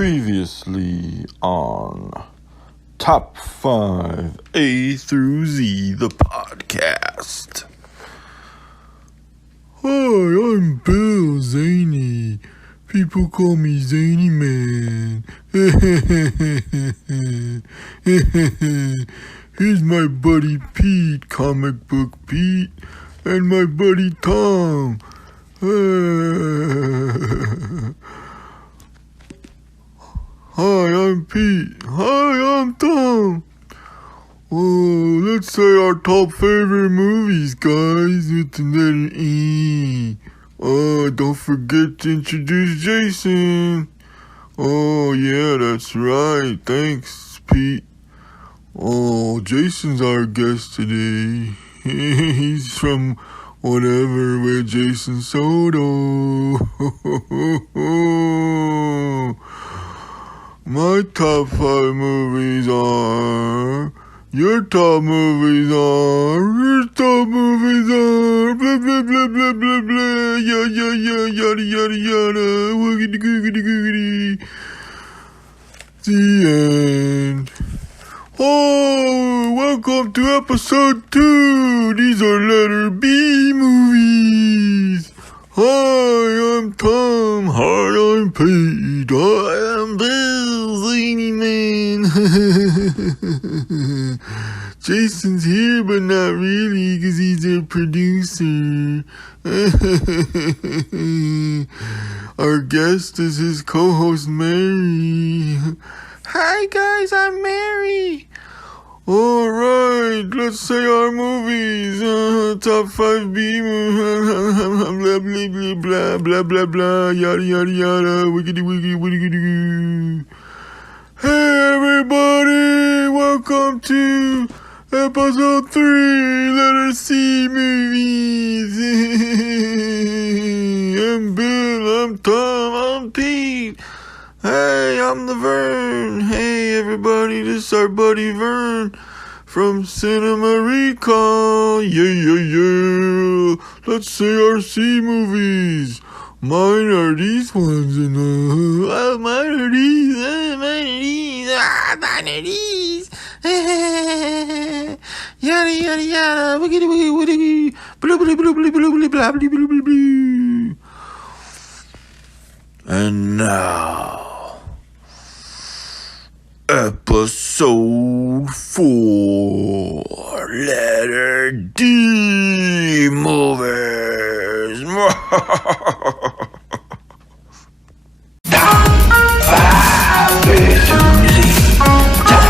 Previously on Top 5 A through Z, the podcast. Hi, I'm Bill Szany. People call me Zany Man. Here's my buddy Pete, Comic Book Pete, and my buddy Tom. Hi, I'm Pete. Hi, I'm Tom. Oh, let's say our top favorite movies, guys, with the letter E. Don't forget to introduce Jason. Oh, yeah, that's right. Thanks, Pete. Oh, Jason's our guest today. He's from whatever with Jason Soto. My top 5 movies are, your top movies are, your top movies are, blah, blah, blah, blah, blah, blah, yada, yada, yada, yada, woogity, googity, googity. The end. Oh, welcome to episode 2. These are letter B movies. Hi, I'm Tom. Hi, I'm Pete. Hi, I'm Bill, Zany Man. Jason's here, but not really, because he's our producer. Our guest is his co-host, Mary. Hi, guys, I'm Mary. Alright, let's say our movies. Top 5 B blah, blah, blah, blah, blah, blah, blah, yada, yada, yada, wiggity, wiggity, wiggity, wiggity. Hey, everybody, welcome to episode 3, letter C movies. I'm Bill, I'm Tom, I'm Pete. Hey, I'm the Vern. Hey, everybody, this is our buddy Vern from Cinema Recall. Yeah. Let's say our C movies. Mine are these ones, and mine are these. Mine are these. Yada yada yada. Wiggity wiggity wiggity. Blah blah blah blah blah blah blah blah blah blah. And now, episode 4, letter D movies. Top 5 A through Z. Top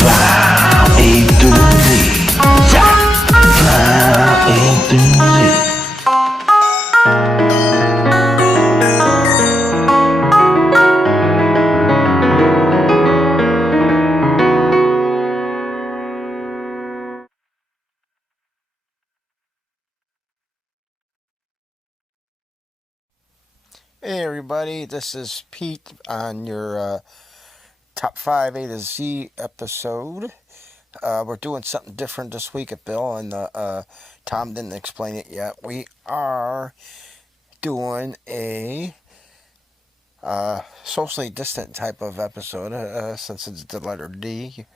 5 A through Z. Top 5 A through Z. Hey everybody, this is Pete on your Top 5 A to Z episode. We're doing something different this week at Bill, and Tom didn't explain it yet. We are doing a socially distant type of episode, since it's the letter D,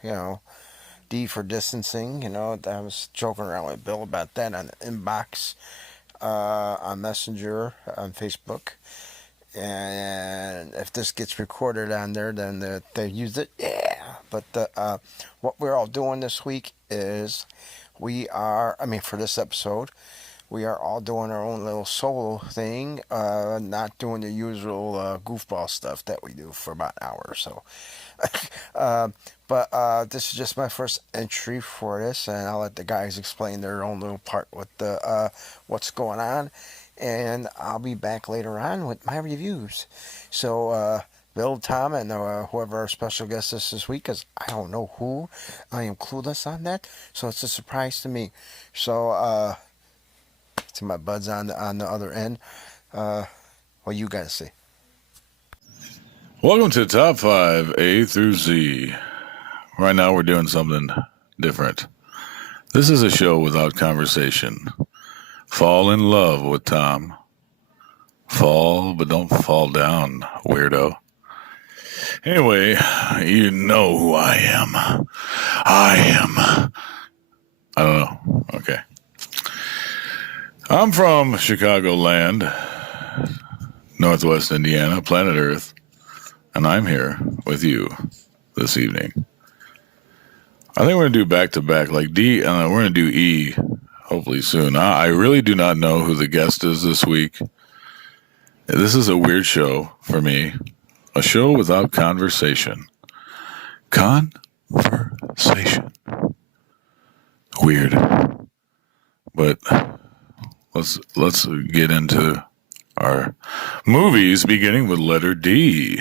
D for distancing. I was joking around with Bill about that on the inbox, on Messenger, on Facebook. And if this gets recorded on there, then they use it. Yeah. But what we're all doing this week is for this episode, we are all doing our own little solo thing, not doing the usual goofball stuff that we do for about an hour or so. But this is just my first entry for this, and I'll let the guys explain their own little part with the what's going on. And I'll be back later on with my reviews. So, Bill, Tom, and whoever our special guest is this week, because I don't know who. I am clueless on that. So it's a surprise to me. So, to my buds on the other end, what you guys say? Welcome to Top 5 A through Z. Right now we're doing something different. This is a show without conversation. Fall in love with Tom. Fall, but don't fall down, weirdo. Anyway, you know who I am. I don't know. Okay. I'm from Chicagoland, Northwest Indiana, planet Earth, and I'm here with you this evening. I think we're going to do back-to-back, like D, and we're going to do E, hopefully soon. I really do not know who the guest is this week. This is a weird show for me. A show without conversation. Conversation. Weird. But let's get into our movies, beginning with letter D.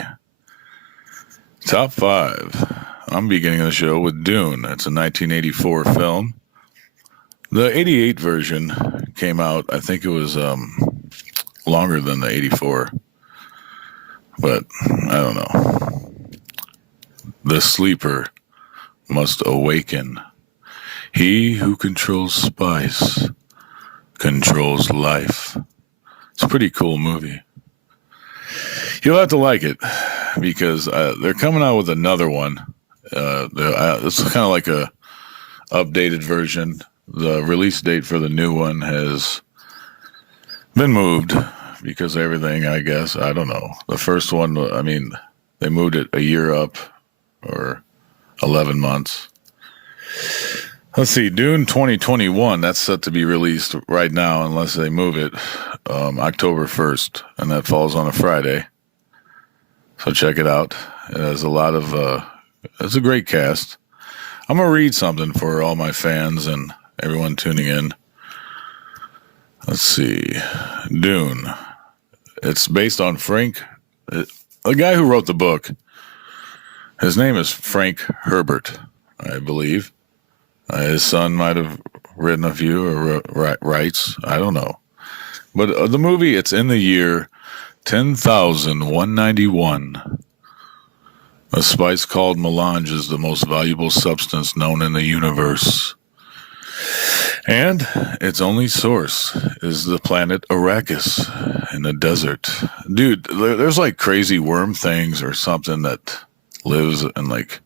Top 5. I'm beginning the show with Dune. It's a 1984 film. The 88 version came out, I think it was longer than the 84. But I don't know. The sleeper must awaken. He who controls spice controls life. It's a pretty cool movie. You'll have to like it because they're coming out with another one. It's kind of like a updated version. The release date for the new one has been moved because of everything, I guess. I don't know. The first one, I mean, they moved it a year up or 11 months. Let's see, Dune 2021, that's set to be released right now unless they move it October 1st, and that falls on a Friday. So check it out. It has a lot of, it's a great cast. I'm going to read something for all my fans and everyone tuning in. Let's see, Dune. It's based on the guy who wrote the book. His name is Frank Herbert, I believe. His son might have written a few or writes. I don't know. But the movie, it's in the year 10,191. A spice called melange is the most valuable substance known in the universe. And its only source is the planet Arrakis in the desert. Dude, there's like crazy worm things or something that lives in like,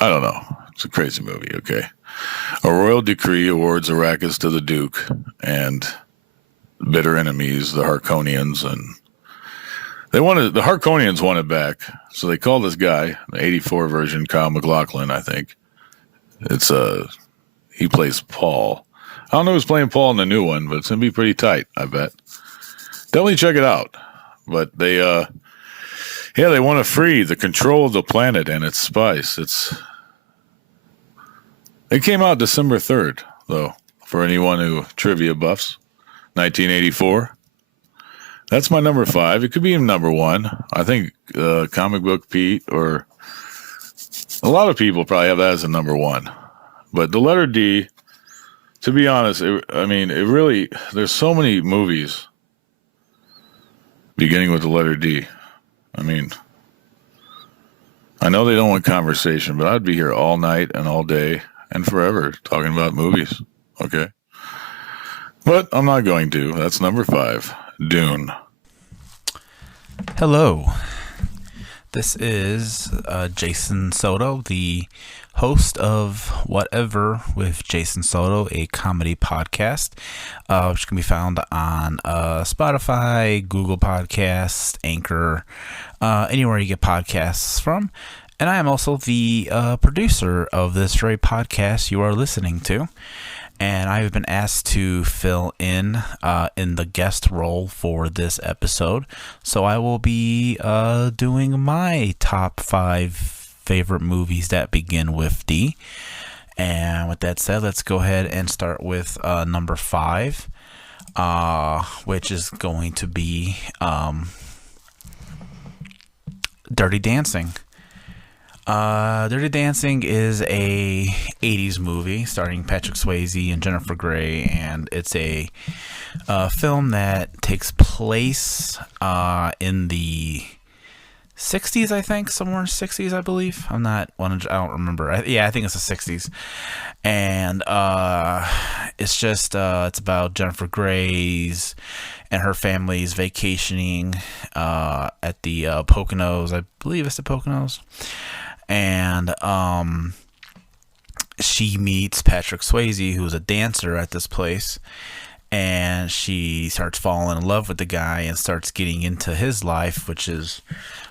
I don't know. It's a crazy movie, okay? A royal decree awards Arrakis to the Duke and bitter enemies, the Harkonians, and the Harkonians want it back. So they call this guy, the 84 version, Kyle MacLachlan, I think. He plays Paul. I don't know who's playing Paul in the new one, but it's going to be pretty tight, I bet. Definitely check it out. But they want to free the control of the planet and its spice. It came out December 3rd, though, for anyone who trivia buffs. 1984. That's my number 5. It could be number 1. I think Comic Book Pete or a lot of people probably have that as a number 1. But the letter D, to be honest, there's so many movies beginning with the letter D. I mean, I know they don't want conversation, but I'd be here all night and all day and forever talking about movies. Okay. But I'm not going to. That's number 5, Dune. Hello. This is Jason Soto, the host of Whatever with Jason Soto, a comedy podcast, which can be found on Spotify, Google Podcasts, Anchor, anywhere you get podcasts from. And I am also the producer of this very podcast you are listening to. And I have been asked to fill in the guest role for this episode. So I will be doing my top 5 favorite movies that begin with D. And with that said, let's go ahead and start with number 5, which is going to be Dirty Dancing. Dirty Dancing is a 80s movie starring Patrick Swayze and Jennifer Grey, and it's a film that takes place in the 60s, I think, somewhere in the 60s, I believe. I don't remember. I think it's the 60s. And it's about Jennifer Grey's and her family is vacationing at the Poconos. I believe it's the Poconos. And she meets Patrick Swayze, who's a dancer at this place. And she starts falling in love with the guy and starts getting into his life, which is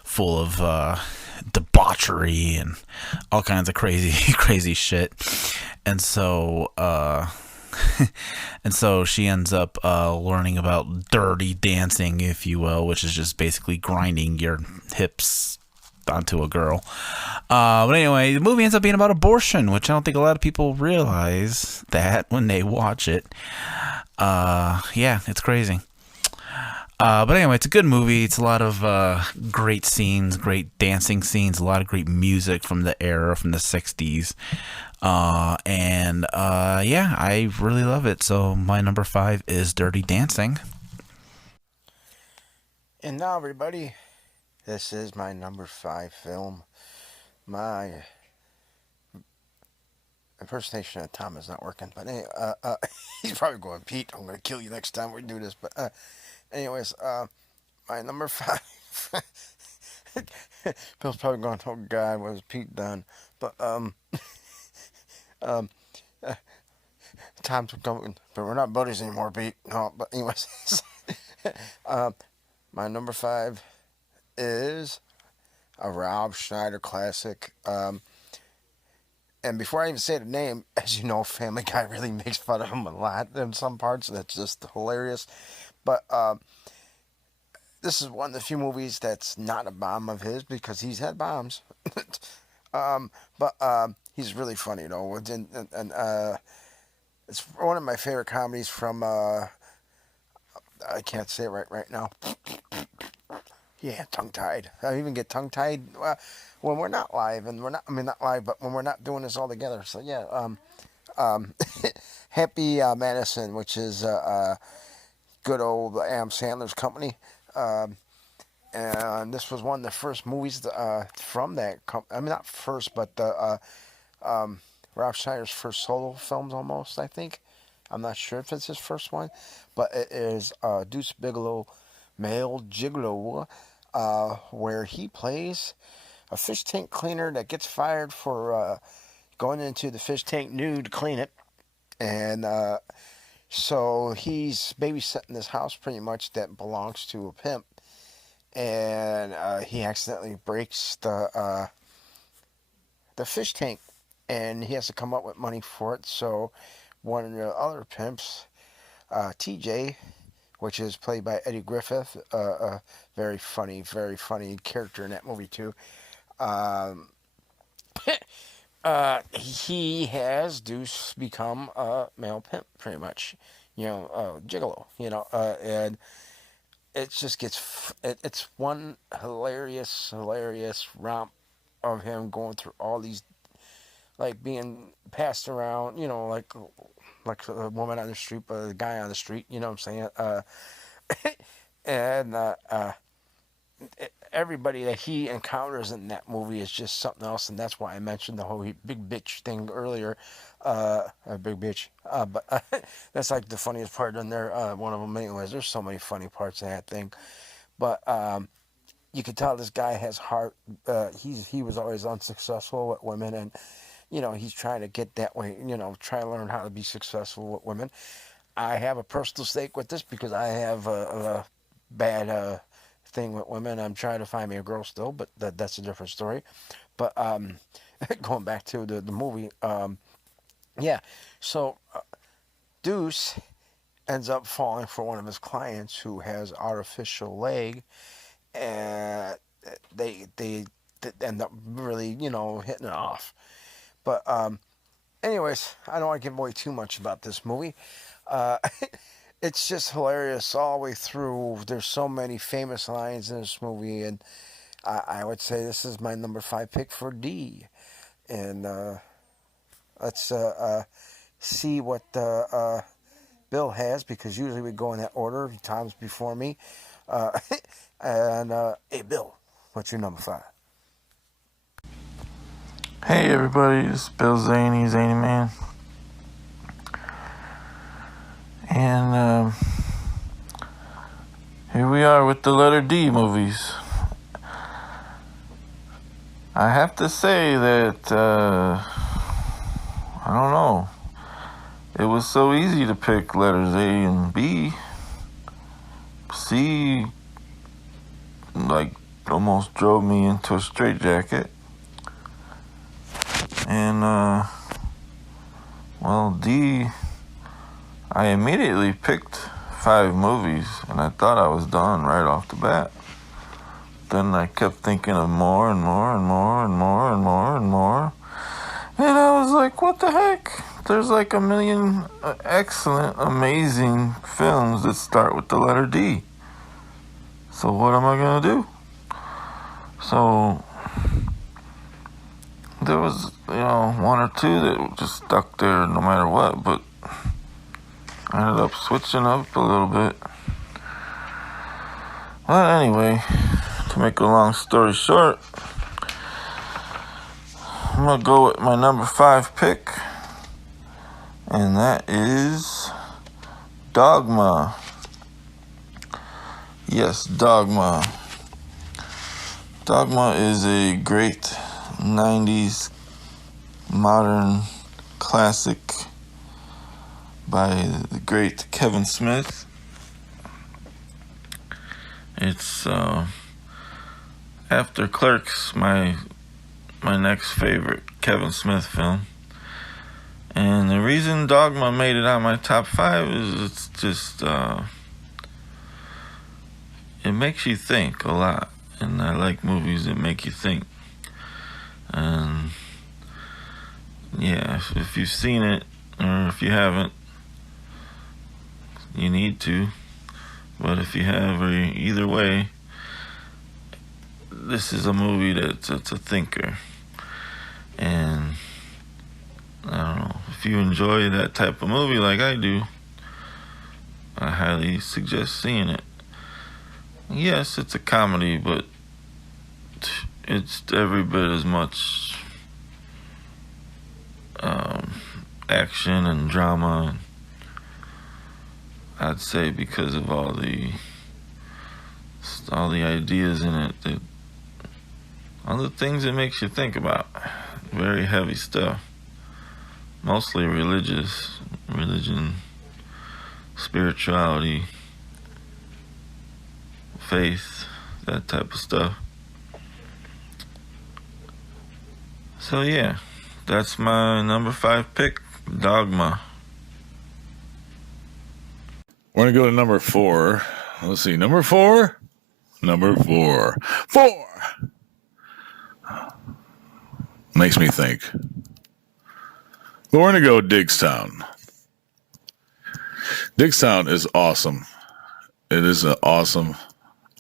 full of debauchery and all kinds of crazy shit. And so she ends up learning about dirty dancing, if you will, which is just basically grinding your hips onto a girl. But anyway, the movie ends up being about abortion, which I don't think a lot of people realize that when they watch it. Yeah, it's crazy. But anyway, it's a good movie. It's a lot of great scenes, great dancing scenes, a lot of great music from the era, from the 60s. Yeah, I really love it. So my number 5 is Dirty Dancing. And now, everybody, this is my number 5 film. My impersonation of Tom is not working, but anyway, he's probably going, Pete, I'm going to kill you next time we do this. But anyways, my number 5. Bill's probably going, oh God, what has Pete done? But Tom's going, but we're not buddies anymore, Pete. No, but anyways, my number 5 is a Rob Schneider classic. And before I even say the name, as you know, Family Guy really makes fun of him a lot in some parts. That's just hilarious. But this is one of the few movies that's not a bomb of his, because he's had bombs. But he's really funny, though. And it's one of my favorite comedies from, I can't say it right now. Yeah, tongue-tied. I even get tongue-tied when we're not live, and not live, but when we're not doing this all together. So yeah, Happy Madison, which is good old Adam Sandler's company, and this was one of the first movies from that company. I mean, not first, but Rob Schneider's first solo films, almost. I think. I'm not sure if it's his first one, but it is Deuce Bigelow, Male Gigolo, where he plays a fish tank cleaner that gets fired for going into the fish tank nude to clean it. And so he's babysitting this house pretty much that belongs to a pimp. And he accidentally breaks the fish tank, and he has to come up with money for it. So one of the other pimps, TJ, which is played by Eddie Griffith, a very funny character in that movie too. He has Deuce become a male pimp, pretty much, gigolo, and it just gets, it's one hilarious romp of him going through all these, like being passed around, like a woman on the street, but a guy on the street, you know what I'm saying? And everybody that he encounters in that movie is just something else, and that's why I mentioned the whole big bitch thing earlier. Big bitch. But that's like the funniest part in there. One of them, anyways. There's so many funny parts in that thing, but you can tell this guy has heart. He was always unsuccessful with women, and he's trying to get that way. Try to learn how to be successful with women. I have a personal stake with this because I have a bad thing with women. I'm trying to find me a girl still, but that's a different story. But going back to the movie, yeah. So Deuce ends up falling for one of his clients who has artificial leg, and they end up really hitting it off. But anyways, I don't want to give away too much about this movie. It's just hilarious all the way through. There's so many famous lines in this movie, and I would say this is my number 5 pick for D. And let's see what Bill has, because usually we go in that order. Tom's before me. And hey, Bill, what's your number 5? Hey everybody, it's Bill Zany Man. And here we are with the letter D movies. I have to say that, I don't know. It was so easy to pick letters A and B. C, like, almost drove me into a straitjacket. And, well, D, I immediately picked 5 movies, and I thought I was done right off the bat. Then I kept thinking of more and more and more and more and more and more. And I was like, what the heck? There's like a million excellent, amazing films that start with the letter D. So what am I going to do? So there was, 1 or 2 that just stuck there no matter what, but I ended up switching up a little bit. Well, anyway, to make a long story short, I'm going to go with my number 5 pick, and that is Dogma. Yes, Dogma. Dogma is a great 90s modern classic by the great Kevin Smith. It's after Clerks, my next favorite Kevin Smith film. And the reason Dogma made it on my top 5 is it's just it makes you think a lot, and I like movies that make you think. And yeah, if you've seen it, or if you haven't, you need to. But if you have, or either way, this is a movie that's a thinker. And I don't know, if you enjoy that type of movie like I do, I highly suggest seeing it. Yes, it's a comedy, but it's every bit as much action and drama. I'd say because of all the ideas in it, all the things it makes you think about. Very heavy stuff. Mostly religion, spirituality, faith, that type of stuff. So yeah, that's my number 5 pick, Dogma. We're going to go to number 4. Let's see, number 4. Number 4. 4! Makes me think. But we're going to go Digstown. Digstown is awesome. It is an awesome,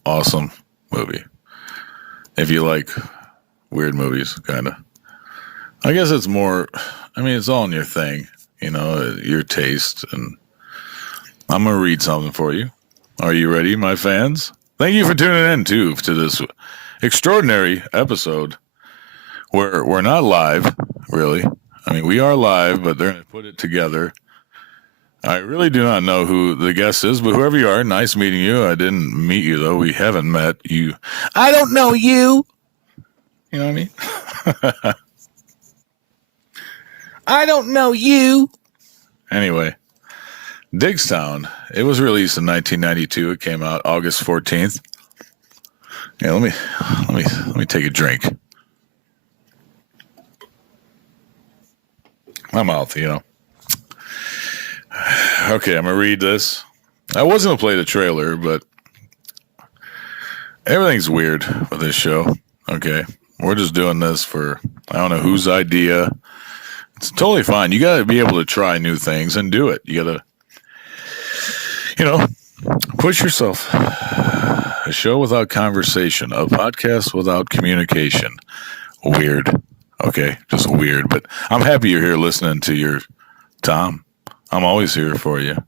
awesome movie. If you like weird movies, kind of. I guess it's more, it's all in your thing, your taste. And I'm going to read something for you. Are you ready, my fans? Thank you for tuning in, too, to this extraordinary episode where we're not live, really. We are live, but they're going to put it together. I really do not know who the guest is, but whoever you are, nice meeting you. I didn't meet you, though. We haven't met you. I don't know you. You know what I mean? I don't know you. Anyway, Digstown. It was released in 1992. It came out August 14th. Yeah, let me take a drink. My mouth, Okay, I'm gonna read this. I was gonna play the trailer, but everything's weird with this show. Okay, we're just doing this for I don't know whose idea. It's totally fine. You gotta be able to try new things and do it. You gotta, push yourself. A show without conversation, a podcast without communication. Weird. Okay, just weird. But I'm happy you're here listening to your Tom. I'm always here for you.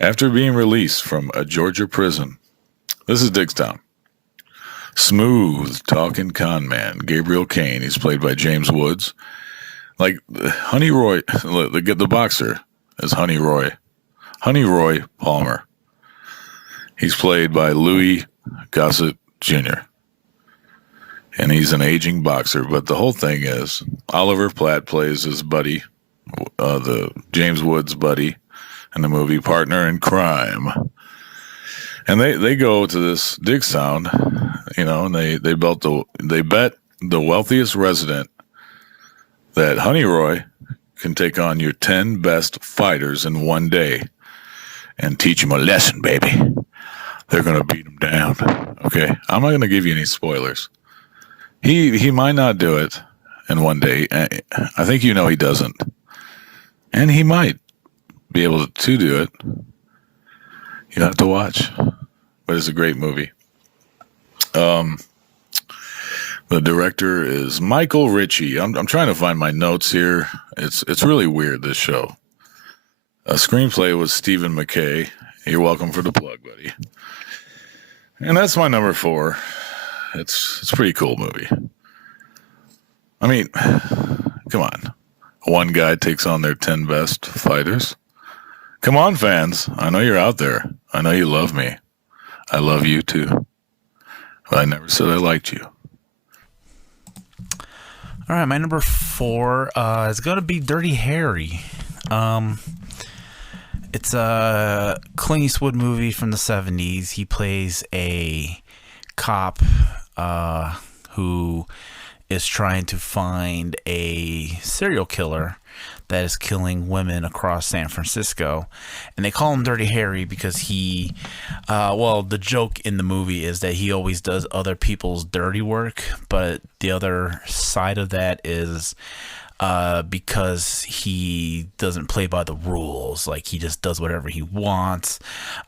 After being released from a Georgia prison, this is Digstown. Smooth talking con man, Gabriel Kane. He's played by James Woods. Like Honey Roy, the boxer is Honey Roy Palmer. He's played by Louis Gossett Jr., and he's an aging boxer. But the whole thing is, Oliver Platt plays his buddy, the James Woods buddy in the movie, partner in crime. And they go to this dig sound, and they bet the wealthiest resident that Honey Roy can take on your 10 best fighters in one day and teach them a lesson, baby. They're going to beat them down. Okay? I'm not going to give you any spoilers. He might not do it in one day. I think he doesn't. And he might be able to do it. You have to watch. But it's a great movie. The director is Michael Ritchie. I'm trying to find my notes here. It's really weird, this show. A screenplay was Stephen McKay. You're welcome for the plug, buddy. And that's my number 4. It's a pretty cool movie. I mean, come on. One guy takes on their 10 best fighters. Come on, fans. I know you're out there. I know you love me. I love you too. But I never said I liked you. All right, my number 4 is going to be Dirty Harry. It's a Clint Eastwood movie from the 70s. He plays a cop who is trying to find a serial killer that is killing women across San Francisco. And they call him Dirty Harry because the joke in the movie is that he always does other people's dirty work, but the other side of that is because he doesn't play by the rules. Like, he just does whatever he wants.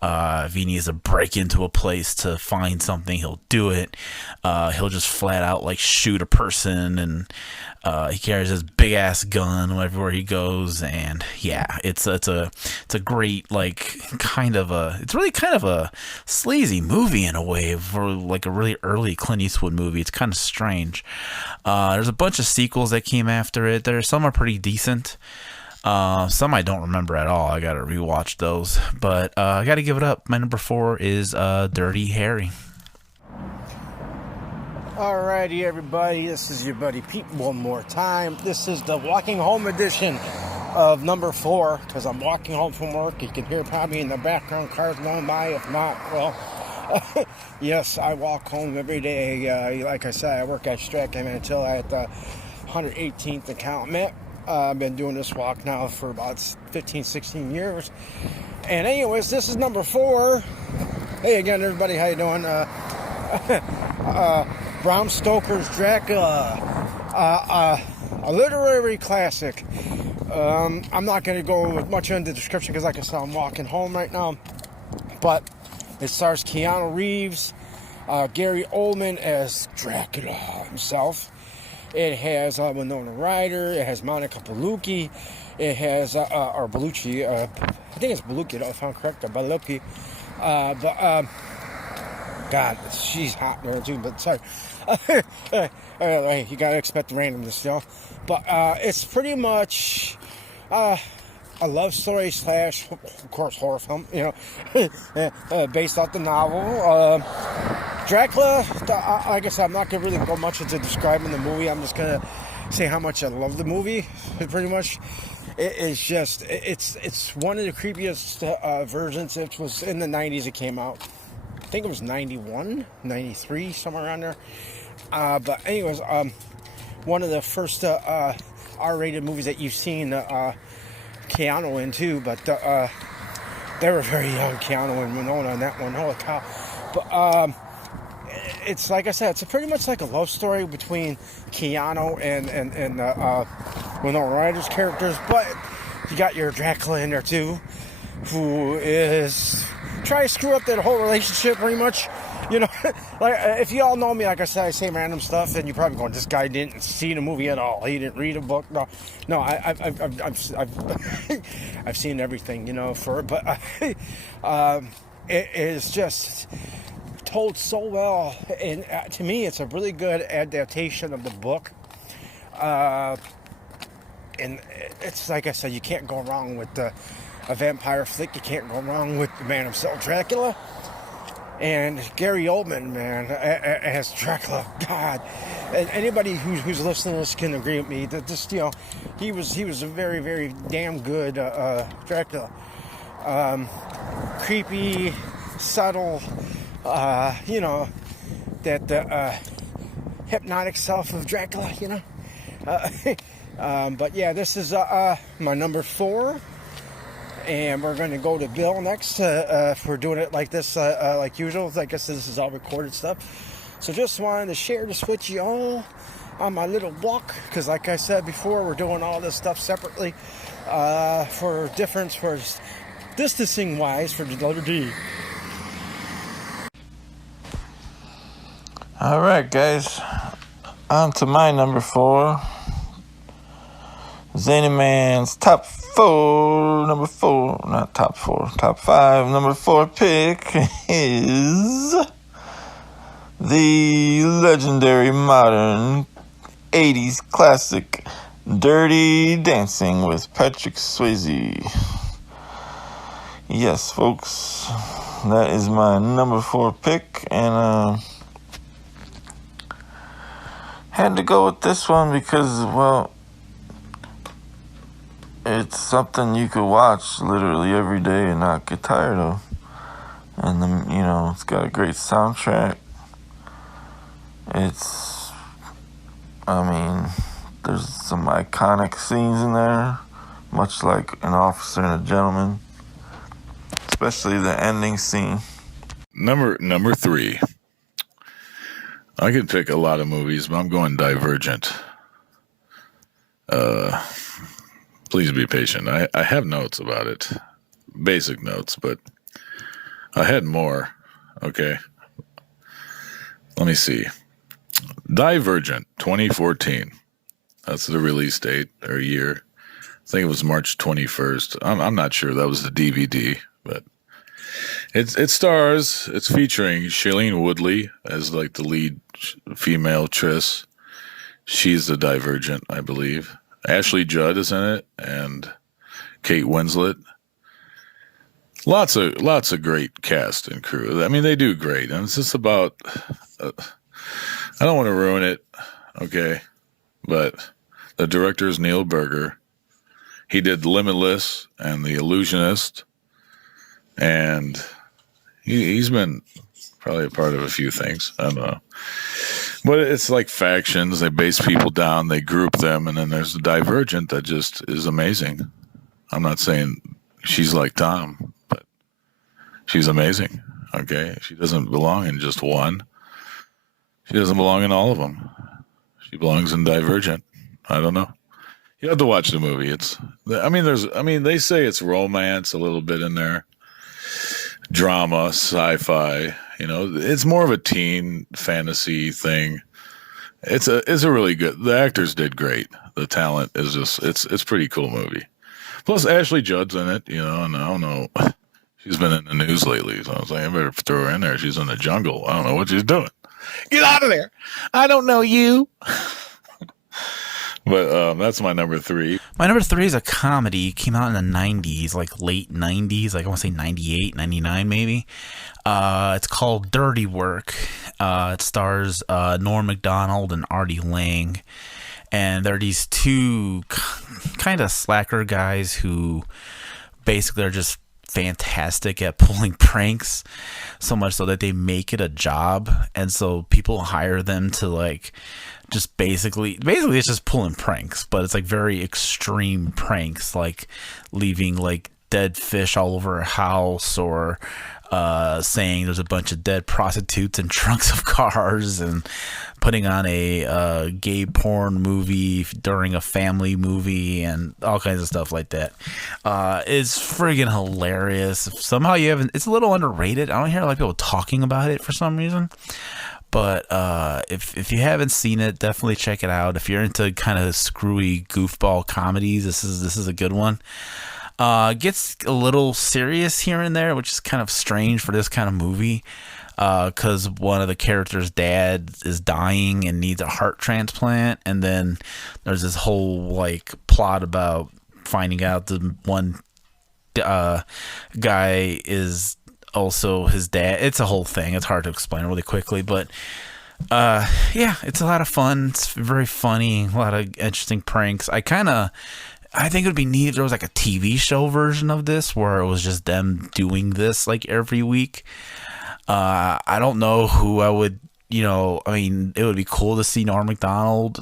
If he needs to break into a place to find something, he'll do it. He'll just flat out shoot a person, and he carries this big ass gun everywhere he goes. And yeah, it's a great it's really kind of a sleazy movie in a way for a really early Clint Eastwood movie. It's kind of strange. There's a bunch of sequels that came after it. Some are pretty decent. Some I don't remember at all. I gotta rewatch those. But I gotta give it up. My number 4 is Dirty Harry. Alrighty, everybody. This is your buddy Pete one more time. This is the walking home edition of number 4, because I'm walking home from work. You can hear probably in the background cars going by. If not, well, yes, I walk home every day. Like I said, I work at Stratton until at the 118th and Calumet. I've been doing this walk now for about 15, 16 years. And anyways, this is number 4. Hey again, everybody, how you doing? Bram Stoker's Dracula, a literary classic. I'm not going to go much into the description because, like I said, I'm walking home right now. But it stars Keanu Reeves, Gary Oldman as Dracula himself. It has Winona Ryder. It has Monica Bellucci. It has or Bellucci. I think it's Bellucci, if I'm correct, or Bellucci. God, she's hot there too. But sorry, you gotta expect the randomness, you know. But it's pretty much a love story / of course, horror film. You know, based off the novel. Dracula, like I said, I'm not going to really go much into describing the movie. I'm just going to say how much I love the movie, pretty much. It's one of the creepiest versions. It was in the 90s it came out. I think it was 91, 93, somewhere around there. But anyways, one of the first R-rated movies that you've seen Keanu in, too. But they were very young, Keanu and Winona on that one. Holy cow. But it's like I said, it's pretty much like a love story between Keanu and Winona Ryder's characters, but you got your Dracula in there too, who is trying to screw up that whole relationship pretty much. You know, like if you all know me, like I said, I say random stuff, and you're probably going, "This guy didn't see the movie at all. He didn't read a book." No, I've seen everything, you know. But it is just told so well, and to me it's a really good adaptation of the book, and it's like I said, you can't go wrong with a vampire flick. You can't go wrong with the man himself, Dracula. And Gary Oldman, man, as Dracula, God, and anybody who's listening to this can agree with me that just, he was a very, very damn good Dracula. Creepy, subtle, that hypnotic self of Dracula, but yeah, this is my number 4. And we're going to go to Bill next if we're doing it like this, like usual. I guess this is all recorded stuff. So just wanted to share this with you all on my little walk. Because like I said before, we're doing all this stuff separately for distancing wise for the letter D. All right, guys. On to my number 4. Zany Man's top 4, number 4, not top 4, top 5, number 4 pick is the legendary modern 80s classic Dirty Dancing with Patrick Swayze. Yes, folks, that is my number 4 pick, and had to go with this one because, well, it's something you could watch literally every day and not get tired of. And then, it's got a great soundtrack. There's some iconic scenes in there, much like An Officer and a Gentleman, especially the ending scene. Number 3. I could pick a lot of movies, but I'm going Divergent. Please be patient. I have notes about it. Basic notes, but I had more. Okay. Let me see. Divergent, 2014. That's the release date or year. I think it was March 21st. I'm not sure. That was the DVD, but it stars. It's featuring Shailene Woodley as like the lead female Triss. She's the Divergent, I believe. Ashley Judd is in it, and Kate Winslet. Lots of great cast and crew. I mean, they do great, and it's just about. I don't want to ruin it, okay, but the director is Neil Berger. He did Limitless and The Illusionist, and he's been probably a part of a few things. I don't know. But it's like factions. They base people down, they group them, and then there's the Divergent that just is amazing. I'm not saying she's like Tom, but she's amazing, okay? She doesn't belong in just one. She doesn't belong in all of them. She belongs in Divergent. I don't know. You have to watch the movie. They say it's romance a little bit in there. Drama, sci-fi. It's more of a teen fantasy thing. It's a really good. The actors did great. The talent is just it's pretty cool movie. Plus Ashley Judd's in it. And I don't know. She's been in the news lately, so I was like, I better throw her in there. She's in the jungle. I don't know what she's doing. Get out of there! I don't know you. But that's my number 3. My number 3 is a comedy. Came out in the 90s, like late 90s. Like I want to say 98, 99 maybe. It's called Dirty Work. It stars Norm Macdonald and Artie Lang. And they're these two kind of slacker guys who basically are just fantastic at pulling pranks, so much so that they make it a job. And so people hire them to like just basically it's just pulling pranks, but it's like very extreme pranks, like leaving like dead fish all over a house, or saying there's a bunch of dead prostitutes in trunks of cars, and putting on a gay porn movie during a family movie, and all kinds of stuff like that. It's friggin' hilarious. If somehow you haven't, it's a little underrated. I don't hear a lot of people talking about it for some reason. But if you haven't seen it, definitely check it out. If you're into kind of screwy goofball comedies, this is a good one. Gets a little serious here and there, which is kind of strange for this kind of movie, because one of the characters' dad is dying and needs a heart transplant, and then there's this whole like plot about finding out the one guy is also his dad. It's a whole thing. It's hard to explain really quickly, but yeah, it's a lot of fun. It's very funny. A lot of interesting pranks. I think it would be neat if there was like a TV show version of this where it was just them doing this like every week. I don't know who I would, I mean, it would be cool to see Norm Macdonald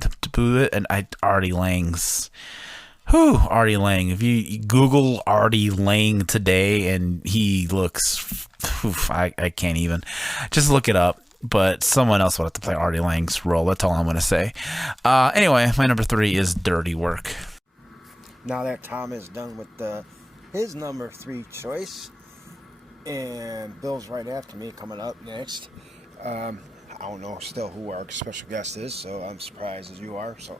to do it, and Artie Lang's. Artie Lang. If you Google Artie Lang today, and he looks, I can't even. Just look it up. But someone else would have to play Artie Lang's role. That's all I'm going to say. Anyway, my number 3 is Dirty Work. Now that Tom is done with his number 3 choice, and Bill's right after me coming up next. I don't know still who our special guest is, so I'm surprised as you are. So,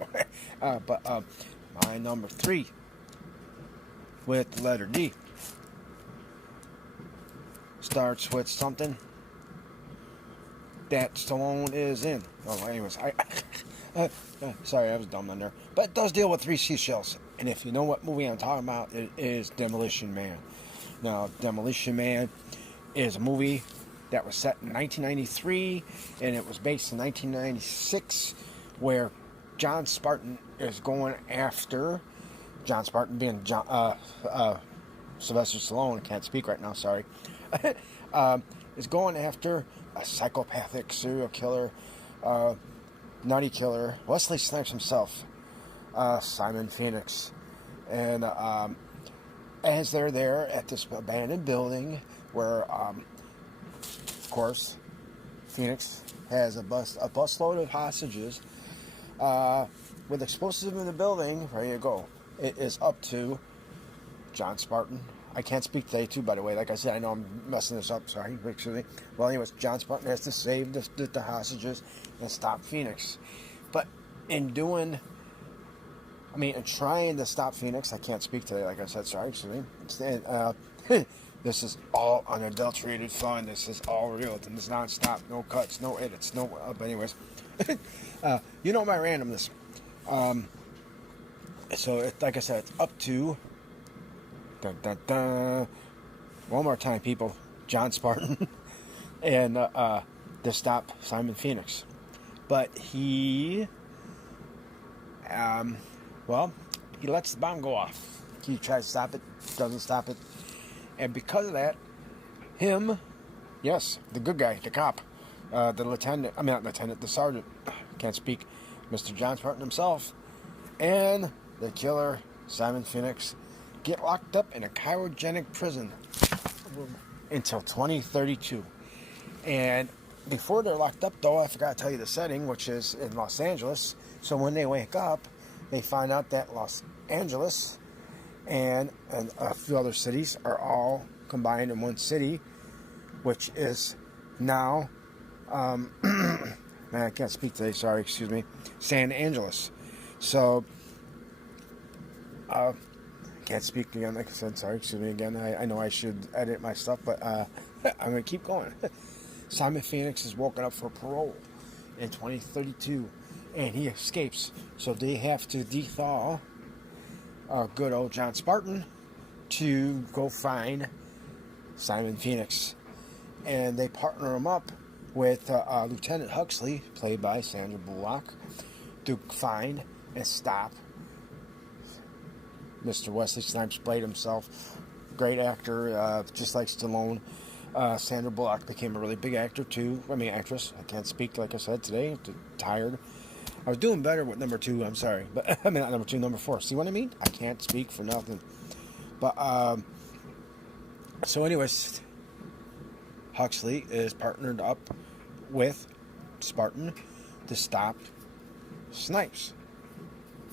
but my number 3 with the letter D starts with something that Stallone is in. Oh, anyways, sorry, I was dumb on there. But it does deal with 3 seashells. And if you know what movie I'm talking about, it is Demolition Man. Now, Demolition Man is a movie that was set in 1993, and it was based in 1996, where John Spartan is going after, John Spartan being Sylvester Stallone, I can't speak right now, sorry, is going after a psychopathic serial killer, nutty killer, Wesley Snipes himself, Simon Phoenix. And as they're there at this abandoned building where, of course, Phoenix has a busload of hostages with explosives in the building, ready to go. It is up to John Spartan. I can't speak today, too, by the way. Like I said, I know I'm messing this up. Sorry. Excuse me. Well, anyways, John Spartan has to save the hostages and stop Phoenix. But in trying to stop Phoenix, I can't speak today. Like I said, sorry. Excuse me. This is all unadulterated fun. This is all real. This is non-stop. No cuts. No edits. No. But anyways, you know my randomness. So, like I said, it's up to. Dun, dun, dun. One more time, people. John Spartan. And to stop Simon Phoenix. But he lets the bomb go off. He tries to stop it, doesn't stop it. And because of that, the good guy, the cop, the sergeant, can't speak, Mr. John Spartan himself, and the killer, Simon Phoenix, get locked up in a cryogenic prison until 2032. And before they're locked up, though, I forgot to tell you the setting, which is in Los Angeles. So when they wake up, they find out that Los Angeles and a few other cities are all combined in one city, which is now, man, I can't speak today, sorry, excuse me, San Angeles. So, can't speak again, like I said, sorry, excuse me again. I know I should edit my stuff, but I'm going to keep going. Simon Phoenix is woken up for parole in 2032, and he escapes. So they have to dethaw good old John Spartan to go find Simon Phoenix. And they partner him up with Lieutenant Huxley, played by Sandra Bullock, to find and stop Mr. Wesley Snipes. Played himself. Great actor, just like Stallone. Sandra Bullock became a really big actor too. Actress. I can't speak, like I said, today. Tired. I was doing better with number 2. I'm sorry, but not number 2, number 4. See what I mean? I can't speak for nothing. But so, anyways, Huxley is partnered up with Spartan to stop Snipes,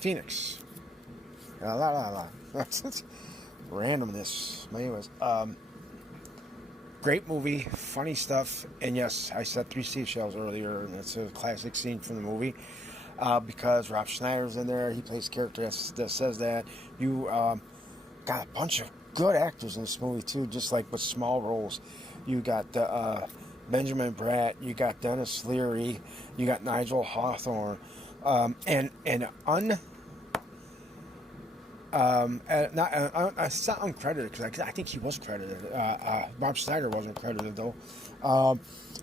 Phoenix. Randomness. Anyways, great movie, funny stuff, and yes, I said 3 seashells earlier, and it's a classic scene from the movie, because Rob Schneider's in there. He plays a character that says that. You got a bunch of good actors in this movie too, just like with small roles. You got Benjamin Bratt, you got Dennis Leary, you got Nigel Hawthorne, and It's not uncredited because I think he was credited. Bob Snyder wasn't credited though.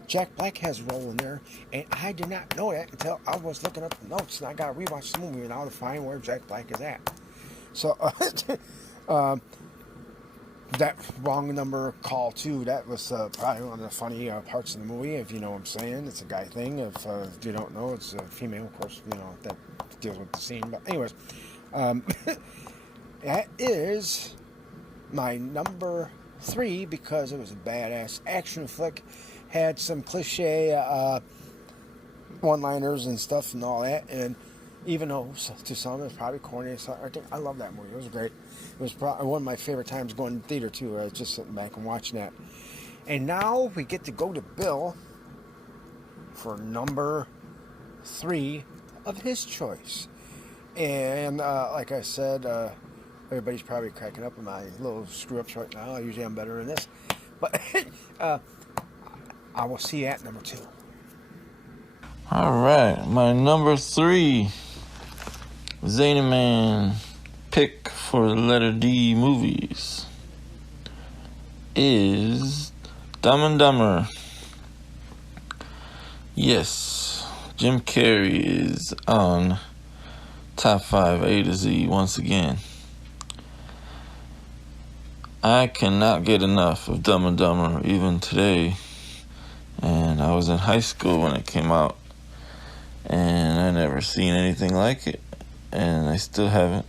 Jack Black has a role in there, and I did not know that until I was looking up the notes, and I got to rewatch the movie now to find where Jack Black is at. So, that wrong number call too. That was probably one of the funny parts of the movie. If you know what I'm saying, it's a guy thing. If you don't know, it's a female. Of course, that deals with the scene. But anyways, that is my number 3 because it was a badass action flick. Had some cliche one-liners and stuff and all that, and even though to some it's probably corny, I love that movie. It was great. It was probably one of my favorite times going to theater too. I was just sitting back and watching that. And now we get to go to Bill for number 3 of his choice. And like I said, everybody's probably cracking up at my little screw-ups right now. I usually am better than this. But I will see you at number 2. All right, my number 3 Zany Man pick for the letter D movies is Dumb and Dumber. Yes, Jim Carrey is on top 5 A to Z once again. I cannot get enough of Dumb and Dumber even today. And I was in high school when it came out. And I never seen anything like it. And I still haven't.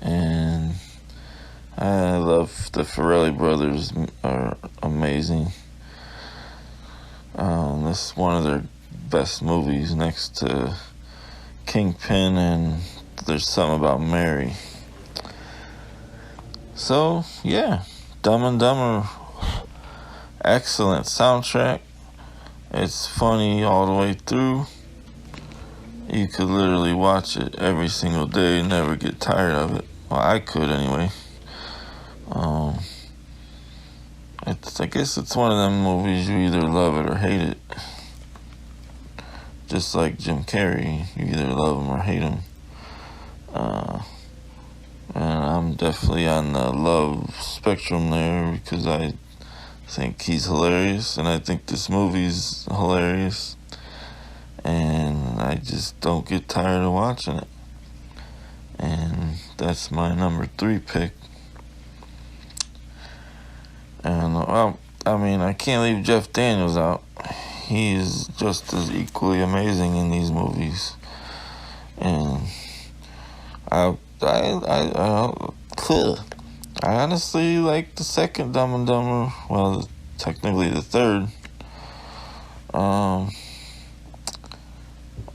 And I love the Farrelly brothers are amazing. This is one of their best movies next to Kingpin and There's Something About Mary. So, yeah, Dumb and Dumber, excellent soundtrack. It's funny all the way through. You could literally watch it every single day and never get tired of it. Well, I could anyway. I guess it's one of them movies you either love it or hate it. Just like Jim Carrey, you either love him or hate him. And I'm definitely on the love spectrum there because I think he's hilarious and I think this movie's hilarious. And I just don't get tired of watching it. And that's my number 3 pick. And, well, I mean, I can't leave Jeff Daniels out. He is just as equally amazing in these movies. And I honestly like the second Dumb and Dumber. Well, technically the third.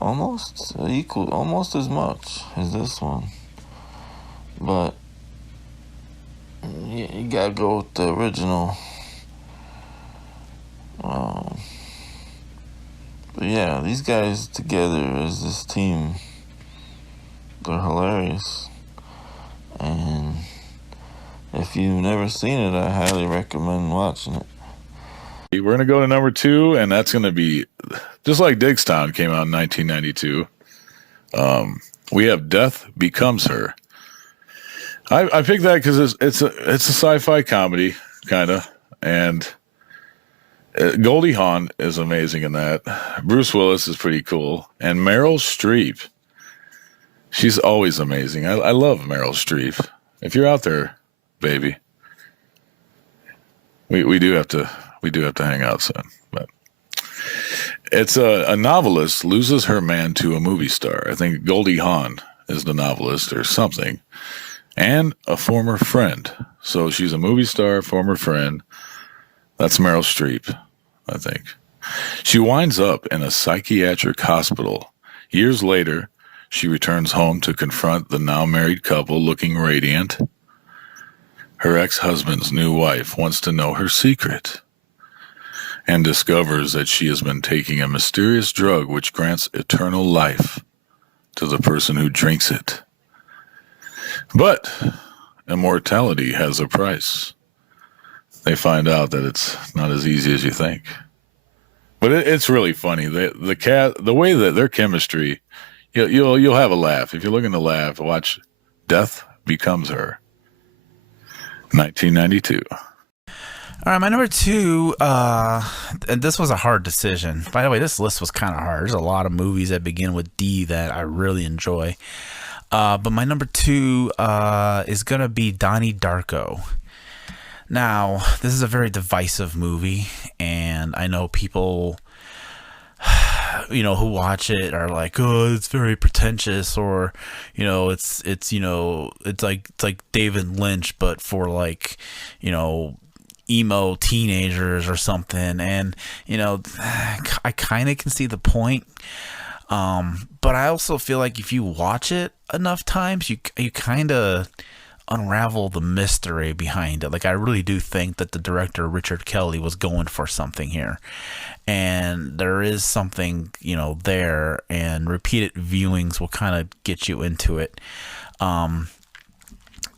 Almost equal, almost as much as this one. But you gotta go with the original. But yeah, these guys together as this team, they're hilarious. And if you've never seen it, I highly recommend watching it. We're going to go to number 2, and that's going to be, just like Digstown came out in 1992, we have Death Becomes Her. I picked that because it's a sci-fi comedy, kind of, and Goldie Hawn is amazing in that. Bruce Willis is pretty cool, and Meryl Streep, she's always amazing. I love Meryl Streep. If you're out there, baby, we do have to hang out soon. But it's a novelist loses her man to a movie star. I think Goldie Hawn is the novelist or something, and a former friend. So she's a movie star, former friend. That's Meryl Streep, I think. She winds up in a psychiatric hospital. Years later, she returns home to confront the now married couple looking radiant. Her ex-husband's new wife wants to know her secret and discovers that she has been taking a mysterious drug which grants eternal life to the person who drinks it. But immortality has a price. They find out that it's not as easy as you think. But it's really funny. The way that their chemistry, you'll have a laugh. If you're looking to laugh, watch Death Becomes Her. 1992. All right, my number 2, and this was a hard decision. By the way, this list was kind of hard. There's a lot of movies that begin with D that I really enjoy. But my number 2 is going to be Donnie Darko. Now, this is a very divisive movie, and I know people, who watch it are like, oh, it's very pretentious, or, it's like David Lynch, but for like, emo teenagers or something. And I kind of can see the point, but I also feel like if you watch it enough times, you kind of unravel the mystery behind it. Like, I really do think that the director Richard Kelly was going for something here, and there is something there, and repeated viewings will kind of get you into it.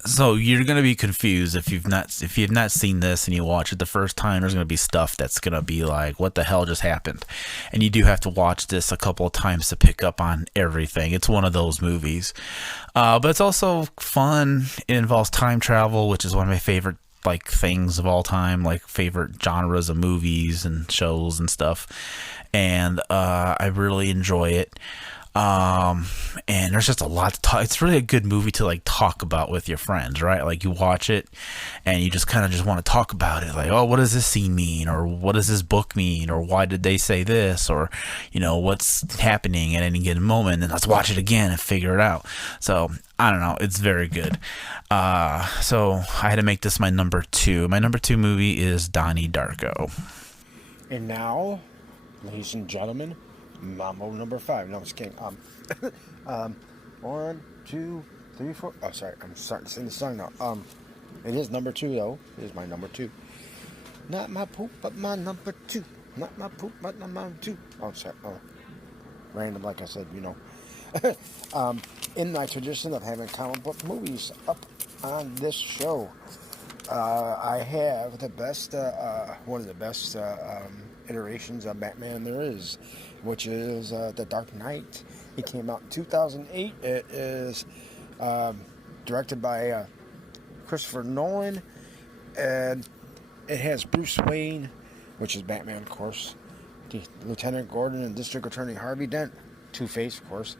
So you're gonna be confused if you've not seen this and you watch it the first time. There's gonna be stuff that's gonna be like, what the hell just happened? And you do have to watch this a couple of times to pick up on everything. It's one of those movies, but it's also fun. It involves time travel, which is one of my favorite things of all time, like favorite genres of movies and shows and stuff. And I really enjoy it. And there's just a lot to talk. It's really a good movie to talk about with your friends, right? Like, you watch it and you just kind of just want to talk about it. Like, oh, what does this scene mean? Or what does this book mean? Or why did they say this? Or, what's happening at any given moment? And let's watch it again and figure it out. So I don't know. It's very good. So I had to make this my number 2. My number 2 movie is Donnie Darko. And now, ladies and gentlemen, Mambo number 5. No, I'm just kidding. 1, 2, 3, 4. Oh, sorry. I'm starting to sing the song now. It is number 2, though. It is my number 2. Not my poop, but my number 2. Not my poop, but my number 2. Oh, sorry. Oh, random, like I said, in my tradition of having comic book movies up on this show, I have the best, one of the best iterations of Batman there is, which is The Dark Knight. It came out in 2008. It is directed by Christopher Nolan, and it has Bruce Wayne, which is Batman, of course, Lieutenant Gordon and District Attorney Harvey Dent, Two-Face, of course.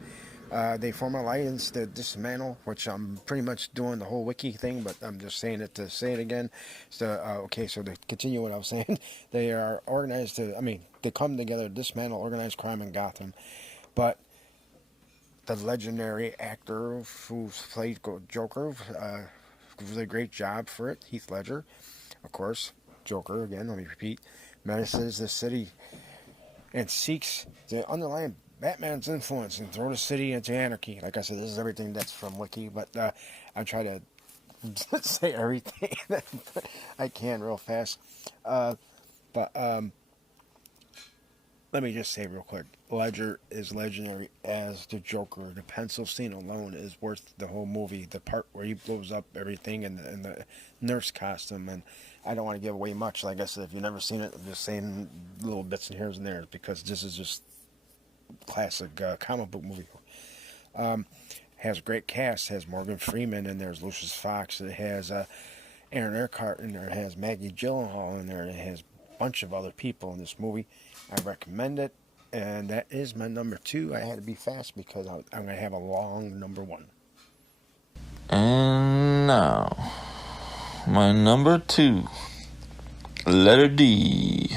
They form an alliance to dismantle, which I'm pretty much doing the whole wiki thing, but I'm just saying it to say it again. So, okay, so to continue what I was saying, they are organized they come together to dismantle organized crime in Gotham. But the legendary actor who played Joker did a great job for it, Heath Ledger. Of course, Joker, again, let me repeat, menaces the city and seeks to underline Batman's influence and throw the city into anarchy. Like I said, this is everything that's from Wiki, but I try to say everything that I can real fast. But let me just say real quick, Ledger is legendary as the Joker. The pencil scene alone is worth the whole movie. The part where he blows up everything in the nurse costume, and I don't want to give away much. Like I said, if you've never seen it, I'm just saying little bits and here's and there, because this is just classic comic book movie. Has a great cast. Has Morgan Freeman, and there's Lucius Fox. It has Aaron Eckhart in there. It has Maggie Gyllenhaal in there. It has a bunch of other people in this movie. I recommend it, and that is my number 2. I had to be fast because I'm going to have a long number 1. And now, my number 2, letter D,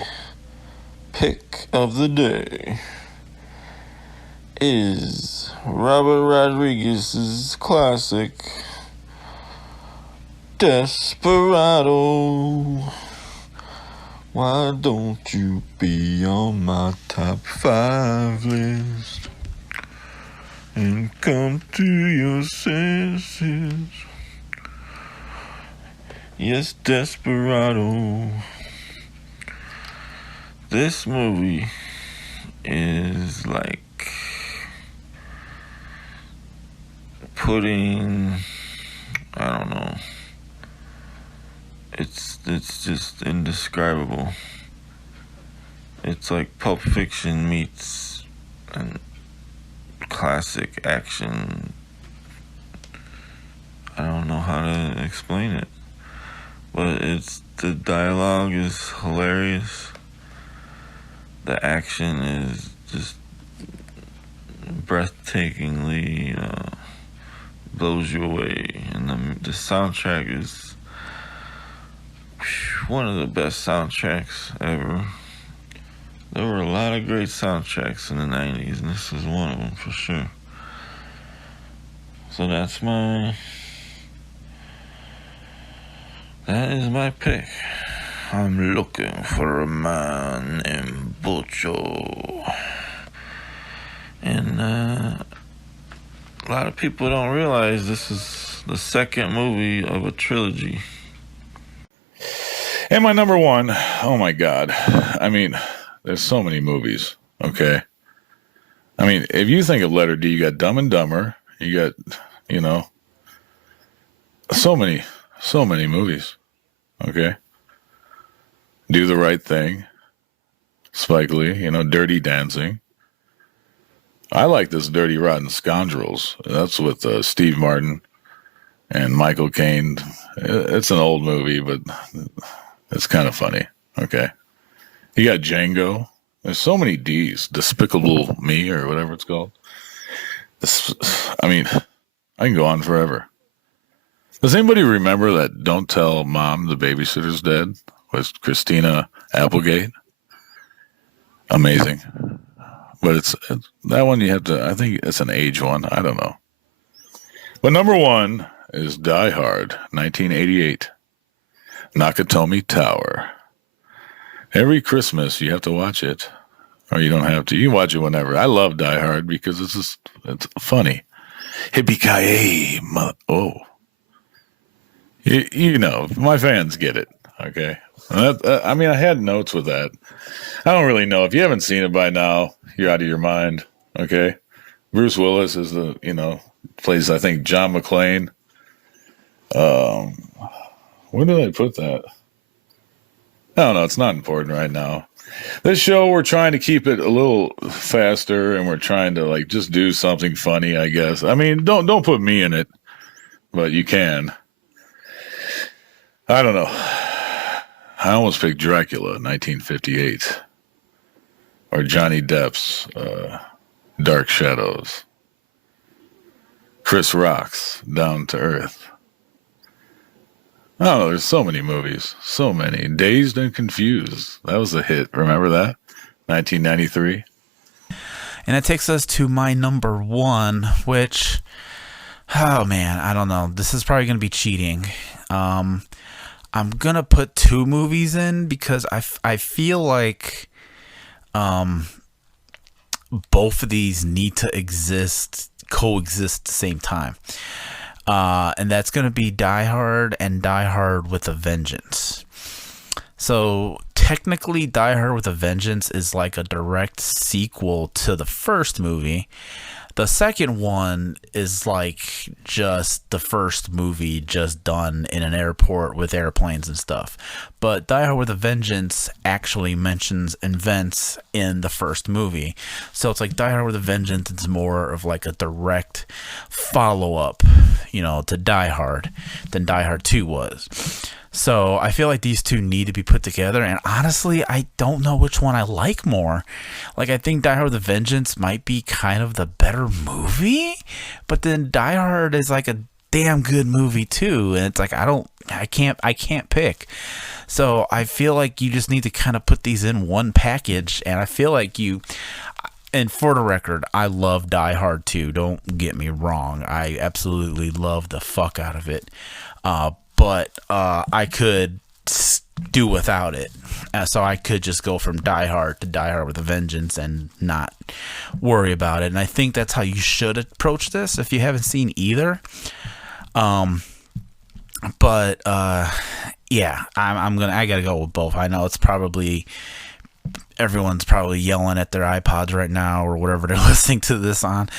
pick of the day, is Robert Rodriguez's classic Desperado. Why don't you be on my top 5 list and come to your senses? Yes, Desperado. This movie is like putting, I don't know, it's just indescribable. It's like Pulp Fiction meets classic action I don't know how to explain it, but the dialogue is hilarious. The action is just breathtakingly blows you away, and the soundtrack is one of the best soundtracks ever. There were a lot of great soundtracks in the 90s, and this is one of them for sure. So that is my pick. I'm looking for a man named Bocho. And a lot of people don't realize this is the second movie of a trilogy. And my number one, oh my God. I mean, there's so many movies, okay? I mean, if you think of letter D, you got Dumb and Dumber, you got, so many movies, okay? Do the Right Thing, Spike Lee, Dirty Dancing. I like this Dirty Rotten Scoundrels. That's with Steve Martin and Michael Caine. It's an old movie, but it's kind of funny, okay? You got Django. There's so many D's. Despicable Me or whatever it's called. I mean, I can go on forever. Does anybody remember that Don't Tell Mom the Babysitter's Dead with Christina Applegate? Amazing. But it's that one you have to, I think it's an age one. I don't know. But number one is Die Hard, 1988. Nakatomi Tower. Every Christmas you have to watch it. Or you don't have to. You can watch it whenever. I love Die Hard because it's funny. Hippie-ki-yay, oh. My fans get it, okay? I mean, I had notes with that. I don't really know. If you haven't seen it by now, you're out of your mind, okay? Bruce Willis is plays, I think, John McClane. Where did I put that? I don't know. It's not important right now. This show, we're trying to keep it a little faster, and we're trying to just do something funny, I guess. I mean, don't put me in it, but you can. I don't know. I almost picked Dracula, 1958, or Johnny Depp's Dark Shadows. Chris Rock's Down to Earth. Oh, there's so many movies. So many. Dazed and Confused. That was a hit. Remember that? 1993. And it takes us to my number one, which, oh man, I don't know. This is probably going to be cheating. I'm going to put two movies in because I feel like both of these need to coexist at the same time. And that's going to be Die Hard and Die Hard with a Vengeance. So technically Die Hard with a Vengeance is like a direct sequel to the first movie. The second one is like just the first movie just done in an airport with airplanes and stuff. But Die Hard with a Vengeance actually mentions events in the first movie. So it's like Die Hard with a Vengeance is more of like a direct follow-up, to Die Hard than Die Hard 2 was. So I feel like these two need to be put together, and honestly, I don't know which one I like more. Like, I think Die Hard with a Vengeance might be kind of the better movie, but then Die Hard is like a damn good movie too, and it's like I can't pick. So I feel like you just need to kind of put these in one package, and I feel like and for the record, I love Die Hard 2. Don't get me wrong. I absolutely love the fuck out of it. But I could do without it. So I could just go from Die Hard to Die Hard with a Vengeance and not worry about it. And I think that's how you should approach this if you haven't seen either. But yeah, I gotta go with both. I know it's probably everyone's probably yelling at their iPods right now or whatever they're listening to this on.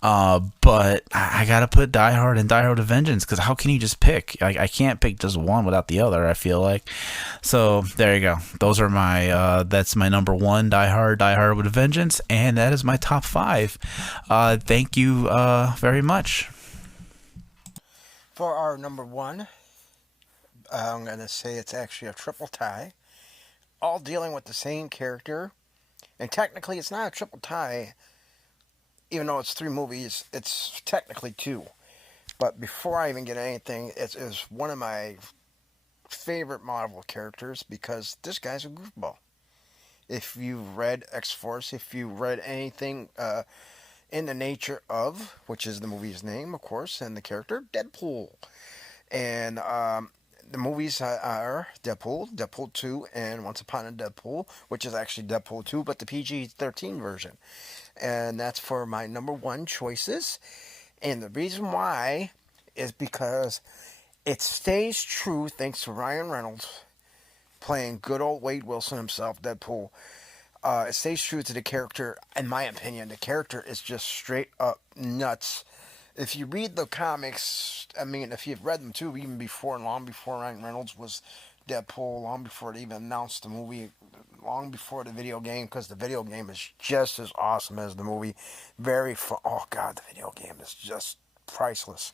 But I gotta put Die Hard and Die Hard with a Vengeance, because how can you just pick? I can't pick just one without the other, I feel like. So there you go. Those are my, that's my number one, Die Hard with a Vengeance, and that is my top 5. Thank you very much. For our number one, I'm going to say it's actually a triple tie, all dealing with the same character. And technically, it's not a triple tie, even though it's three movies, it's technically two. But before I even get anything, it's one of my favorite Marvel characters because this guy's a goofball. If you've read X Force, if you read anything in the nature of, which is the movie's name, of course, and the character, Deadpool. And the movies are Deadpool, Deadpool 2, and Once Upon a Deadpool, which is actually Deadpool 2, but the PG-13 version. And that's for my number one choices. And the reason why is because it stays true thanks to Ryan Reynolds playing good old Wade Wilson himself, Deadpool. It stays true to the character, in my opinion. The character is just straight up nuts. If you read the comics, I mean, if you've read them too, even before, long before Ryan Reynolds was Deadpool, long before they even announced the movie, long before the video game, because the video game is just as awesome as the movie. Very fun. Oh, God, the video game is just priceless.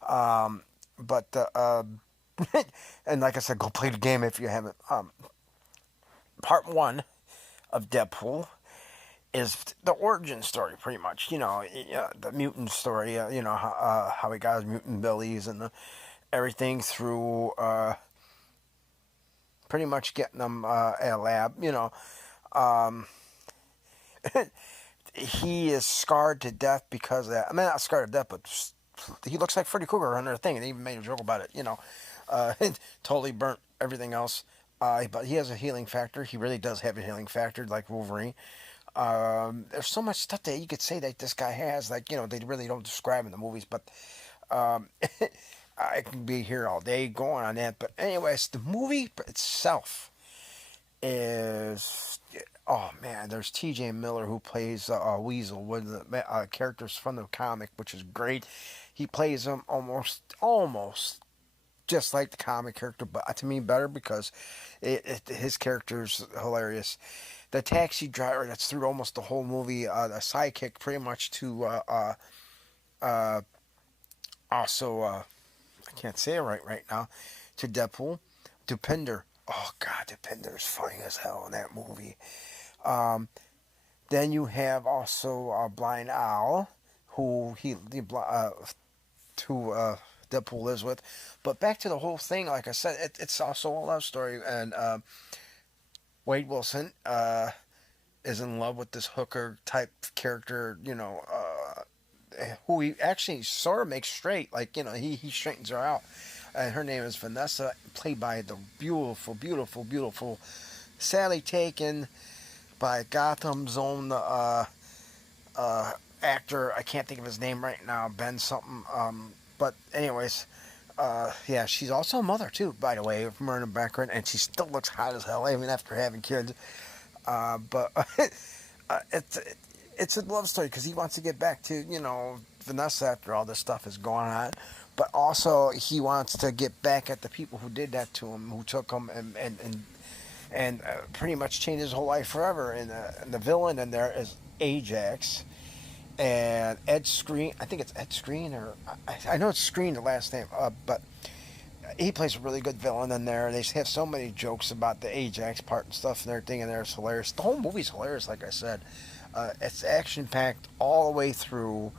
But and like I said, go play the game if you haven't. Part one of Deadpool is the origin story, pretty much. The mutant story. How he got his mutant abilities and everything through pretty much getting them at a lab. Um, he is scarred to death because of that. I mean, not scarred to death, but he looks like Freddy Krueger under the thing, and they even made a joke about it. Totally burnt everything else. But he has a healing factor. He really does have a healing factor, like Wolverine. There's so much stuff that you could say that this guy has, like, they really don't describe in the movies, but I can be here all day going on that. But anyways, the movie itself is, oh man, there's T.J. Miller who plays Weasel, one of the characters from the comic, which is great. He plays him almost just like the comic character, but to me better because his character's hilarious. The taxi driver that's through almost the whole movie, a sidekick pretty much to also I can't say it right now, to Deadpool, Dupinder. Oh God, Dupinder's funny as hell in that movie. Then you have also Blind Owl, who Deadpool lives with. But back to the whole thing, like I said, it's also a love story, and Wade Wilson is in love with this hooker type character, who he actually sort of makes straight. Like, he straightens her out. And her name is Vanessa, played by the beautiful, beautiful, beautiful Sally taken by Gotham's own actor. I can't think of his name right now, Ben something. But anyways, yeah, she's also a mother too, by the way, from her in the background, and she still looks hot as hell even after having kids. But it's a love story because he wants to get back to Vanessa after all this stuff is going on, but also he wants to get back at the people who did that to him, who took him and pretty much changed his whole life forever. And the villain in there is Ajax. And Ed Screen, I think it's Ed Screen, or I know it's Screen, the last name, but he plays a really good villain in there. They have so many jokes about the Ajax part and stuff and everything in there. It's hilarious. The whole movie's hilarious, like I said. It's action packed all the way through.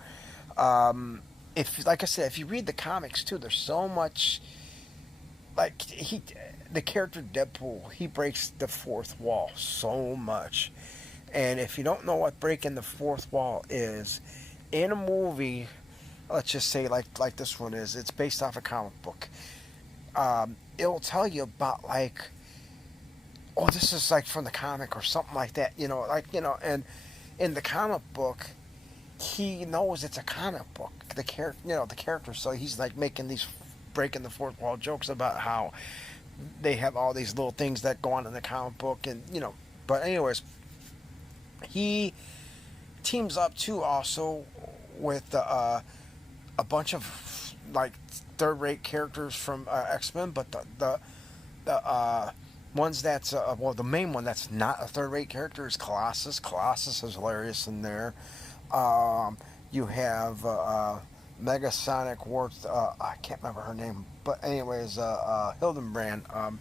Like I said, if you read the comics too, there's so much. Like the character Deadpool, he breaks the fourth wall so much. And if you don't know what breaking the fourth wall is, in a movie, let's just say like this one is, it's based off a comic book. It'll tell you about this is like from the comic or something like that, and in the comic book, he knows it's a comic book. The character, so he's like making these breaking the fourth wall jokes about how they have all these little things that go on in the comic book, and But anyways. He teams up too also with a bunch of like third-rate characters from X-Men, but the ones that's the main one that's not a third-rate character is Colossus. Colossus is hilarious in there. You have Megasonic War. I can't remember her name, but anyways, Hildenbrand.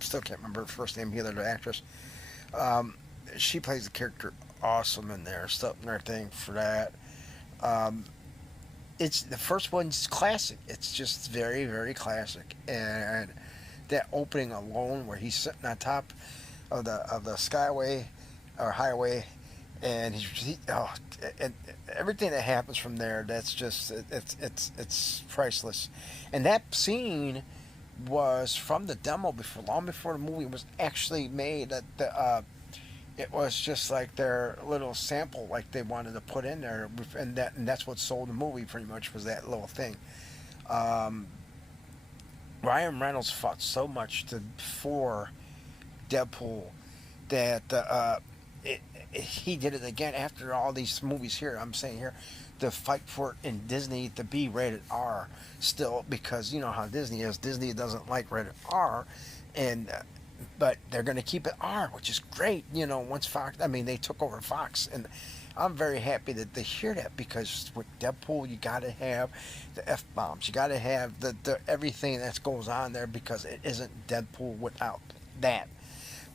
Still can't remember her first name either. The actress. Um, she plays the character awesome in there. Stuff and everything for that. Um, it's the first one's classic. It's just very, very classic. And that opening alone, where he's sitting on top of the skyway or highway, and and everything that happens from there, that's just it's priceless. And that scene was from the demo before, long before the movie was actually made. That it was just like their little sample, like they wanted to put in there, and that's what sold the movie pretty much, was that little thing. Um, Ryan Reynolds fought so much for Deadpool that it, he did it again after all these movies here. I'm saying here, to fight for it in Disney to be rated R still, because you know how Disney is. Disney doesn't like rated R, and but they're going to keep it R, which is great. You know, once Fox, I mean, they took over Fox, and I'm very happy that they hear that, because with Deadpool, you got to have the F bombs, you got to have the everything that goes on there, because it isn't Deadpool without that.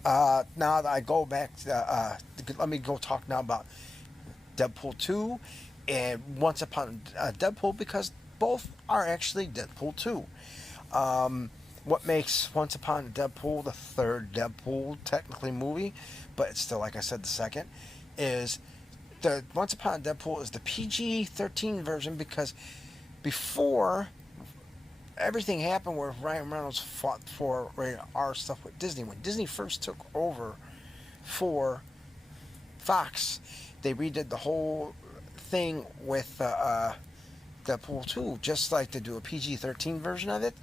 Now that I go back, let me go talk now about Deadpool 2 and Once Upon Deadpool, because both are actually Deadpool 2. What makes Once Upon Deadpool the third Deadpool technically movie, but it's still, like I said, the second, is the Once Upon Deadpool is the PG-13 version, because before everything happened where Ryan Reynolds fought for rated R stuff with Disney, when Disney first took over for Fox, they redid the whole thing with Deadpool 2, just like to do a PG-13 version of it,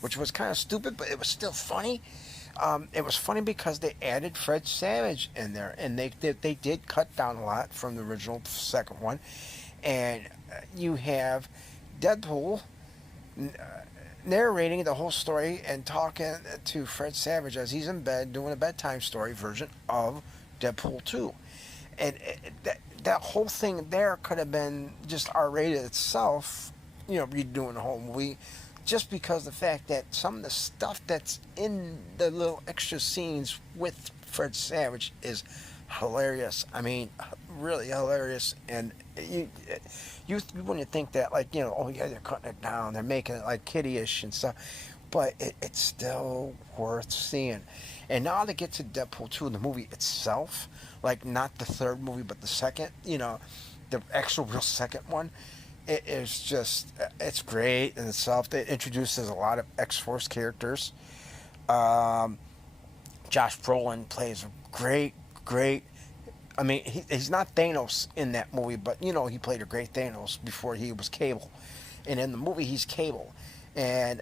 which was kind of stupid, but it was still funny. It was funny because they added Fred Savage in there, and they did cut down a lot from the original second one. And you have Deadpool narrating the whole story and talking to Fred Savage as he's in bed doing a bedtime story version of Deadpool 2. And that whole thing there could have been just R-rated itself, you know, redoing the whole movie, just because the fact that some of the stuff that's in the little extra scenes with Fred Savage is hilarious. I mean, really hilarious. And you wouldn't think that, like, you know, oh yeah, they're cutting it down, they're making it like kiddie-ish and stuff, but it's still worth seeing. And now to get to Deadpool 2, the movie itself, like not the third movie, but the second, you know, the actual real second one, it is just, it's great in itself. It introduces a lot of X-Force characters. Josh Brolin plays a great. I mean, he's not Thanos in that movie, but you know, he played a great Thanos before he was Cable, and in the movie he's Cable, and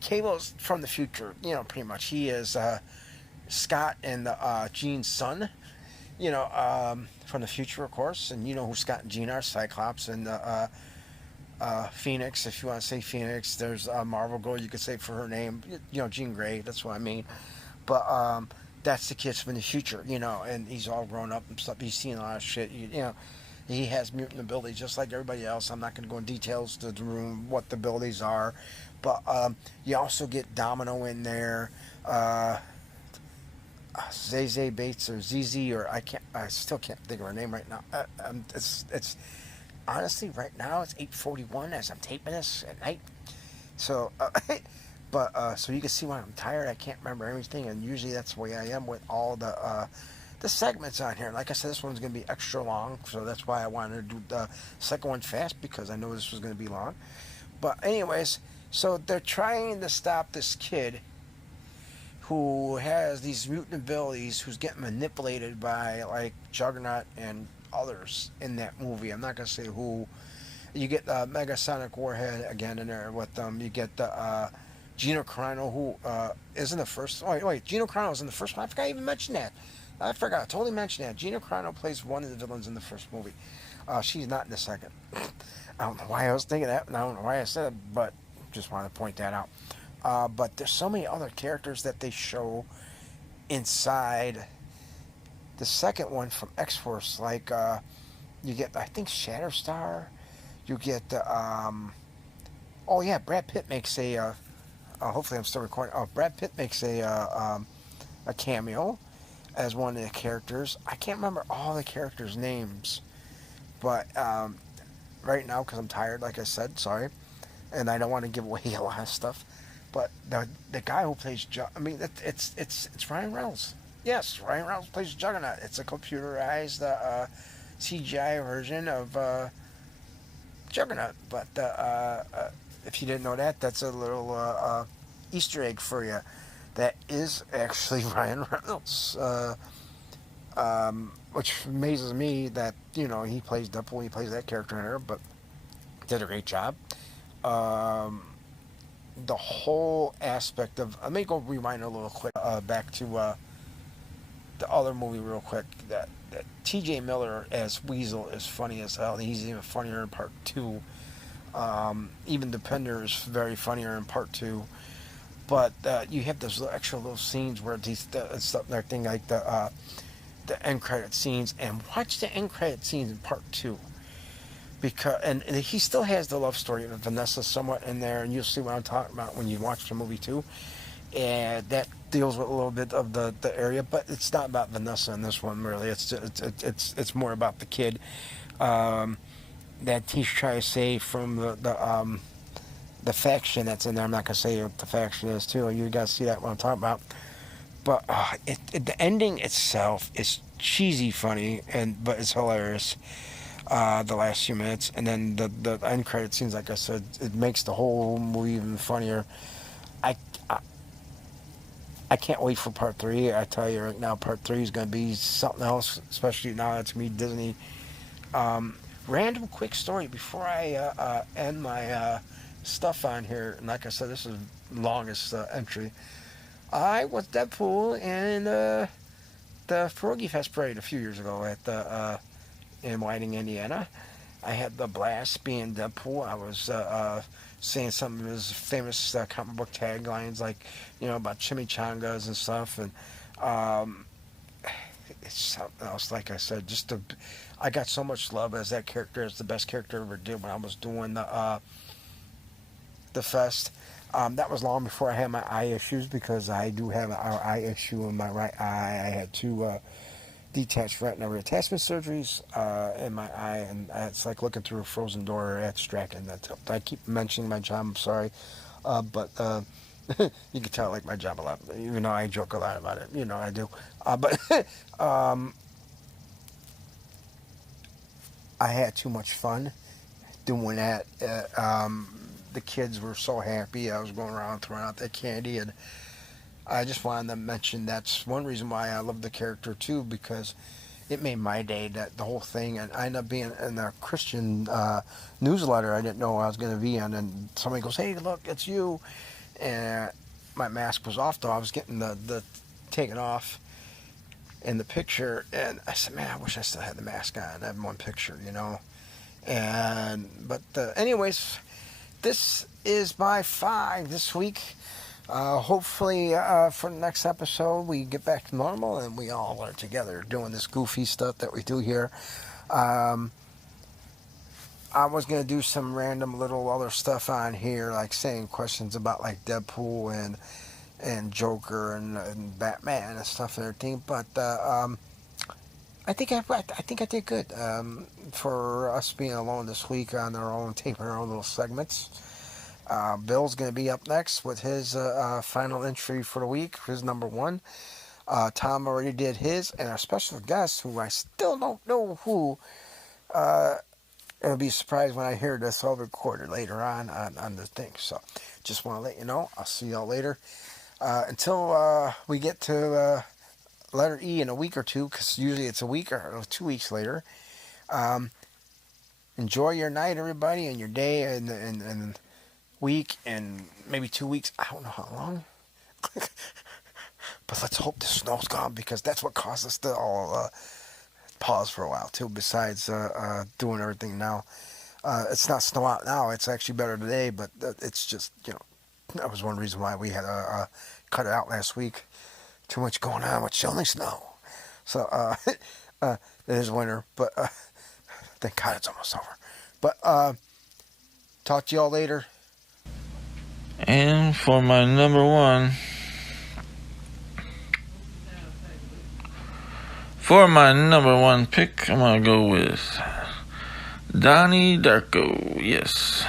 Cable's from the future. You know, pretty much he is Scott and Jean's son. You know, from the future, of course, and you know who Scott and Jean are: Cyclops and Phoenix, if you want to say Phoenix. There's a Marvel girl you could say for her name, you know, Jean Grey. That's what I mean. But that's the kids from the future, you know, and he's all grown up and stuff. He's seen a lot of shit, you know. He has mutant abilities just like everybody else. I'm not going to go in details to the room what the abilities are, but you also get Domino in there, Zay Bates or ZZ, or I still can't think of her name right now. It's honestly right now it's 8:41 as I'm taping this at night, so. But so you can see when I'm tired, I can't remember everything, and usually that's the way I am with all the segments on here. Like I said, this one's going to be extra long, so that's why I wanted to do the second one fast, because I know this was going to be long. But anyways, so they're trying to stop this kid who has these mutant abilities, who's getting manipulated by like Juggernaut and others in that movie. I'm not going to say who. You get the Megasonic Warhead again in there with them. You get the Gino Carano, who is in the first. Oh, wait, Gino Carano is in the first one. I forgot to even mention that. I forgot. I totally mentioned that. Gino Carano plays one of the villains in the first movie. She's not in the second. I don't know why I was thinking that, and I don't know why I said it, but just wanted to point that out. But there's so many other characters that they show inside the second one from X-Force. Like, you get, I think, Shatterstar. You get the oh yeah, Brad Pitt makes a hopefully I'm still recording. Oh, Brad Pitt makes a cameo as one of the characters. I can't remember all the characters' names, but right now because I'm tired, like I said, sorry, and I don't want to give away a lot of stuff. But the guy who plays I mean it's Ryan Reynolds. Yes, Ryan Reynolds plays Juggernaut. It's a computerized CGI version of Juggernaut. But if you didn't know that, that's a little Easter egg for you. That is actually Ryan Reynolds, which amazes me that he plays Deadpool, he plays that character in there, but did a great job. Um, the whole aspect of let me go rewind a little quick back to the other movie real quick. That T.J. Miller as Weasel is funny as hell. He's even funnier in part two. Even Depender is very funnier in part two. But you have those extra little scenes where these stuff, thing like the end credit scenes, and watch the end credit scenes in part two because and he still has the love story of Vanessa somewhat in there, and you'll see what I'm talking about when you watch the movie too. And that deals with a little bit of the area, but it's not about Vanessa in this one really. It's more about the kid that he's trying to save from the faction that's in there. I'm not gonna say what the faction is too. You guys see that what I'm talking about. But the ending itself is cheesy, funny, but it's hilarious. The last few minutes, and then the end credit scenes, like I said, it makes the whole movie even funnier. I, I I can't wait for part three. I tell you right now, part three is going to be something else, especially now it's going to be Disney. Random quick story before I end my stuff on here. And like I said, this is the longest entry. I was Deadpool in the Pierogi Fest parade a few years ago at the in Whiting, Indiana. I had the blast being Deadpool. I was saying some of his famous comic book taglines, like about chimichangas and stuff, and it's something else. Like I said, I got so much love as that character. It's the best character I ever did when I was doing the fest. That was long before I had my eye issues because I do have an eye issue in my right eye. I had two detached retinal reattachment surgeries in my eye, and it's like looking through a frozen door at Strachan. I keep mentioning my job. I'm sorry, but you can tell I like my job a lot, even though I joke a lot about it. I do. But I had too much fun doing that. The kids were so happy. I was going around throwing out that candy, and I just wanted to mention that's one reason why I love the character too, because it made my day, that the whole thing. And I ended up being in a Christian newsletter I didn't know I was going to be in, and somebody goes, "Hey, look, it's you," and my mask was off though. I was getting the taken off in the picture, and I said, "Man, I wish I still had the mask on. I have one picture, but anyways, this is my 5 this week. Hopefully, for the next episode, we get back to normal and we all are together doing this goofy stuff that we do here. I was going to do some random little other stuff on here, like saying questions about like Deadpool and Joker and Batman and stuff and everything, but I think I did good for us being alone this week on our own, taping our own little segments. Bill's going to be up next with his final entry for the week, his number 1. Tom already did his, and our special guest, who I still don't know who, it'll be surprised when I hear this all recorded later on the thing. So just want to let you know. I'll see y'all later. Until we get to letter E in a week or two, because usually it's a week or 2 weeks later. Enjoy your night, everybody, and your day, and week, and maybe 2 weeks. I don't know how long. But let's hope the snow's gone, because that's what caused us to all pause for a while too, besides doing everything now. It's not snow out now. It's actually better today, but it's just, that was one reason why we had to cut it out last week. Too much going on with chilling snow. So it is winter, but thank God it's almost over. But Talk to y'all later. And for my number one, pick, I'm gonna go with Donnie Darko. Yes,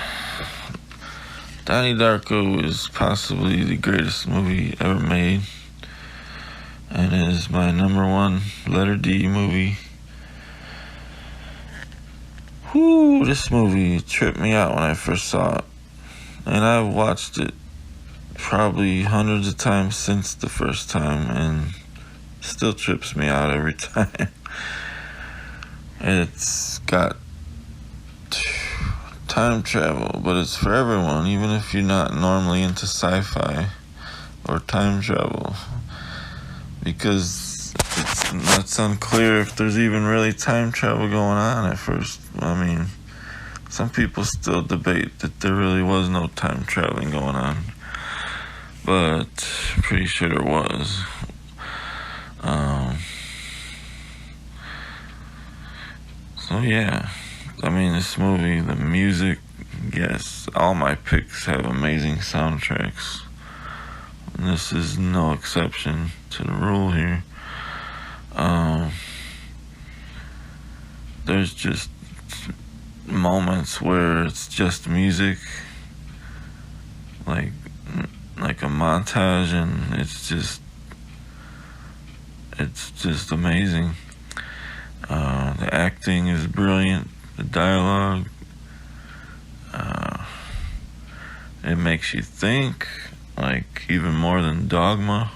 Donnie Darko is possibly the greatest movie ever made, and is my number one letter D movie. Whoo, this movie tripped me out when I first saw it, and I've watched it probably hundreds of times since the first time, and still trips me out every time. It's got time travel, but it's for everyone, even if you're not normally into sci-fi or time travel, because it's unclear if there's even really time travel going on at first. I mean, some people still debate that there really was no time traveling going on, but I'm pretty sure there was. So yeah, I mean, this movie, the music, yes, all my picks have amazing soundtracks. And this is no exception to the rule here. There's just moments where it's just music, like a montage, and it's just amazing. The acting is brilliant. The dialogue, it makes you think, like, even more than Dogma.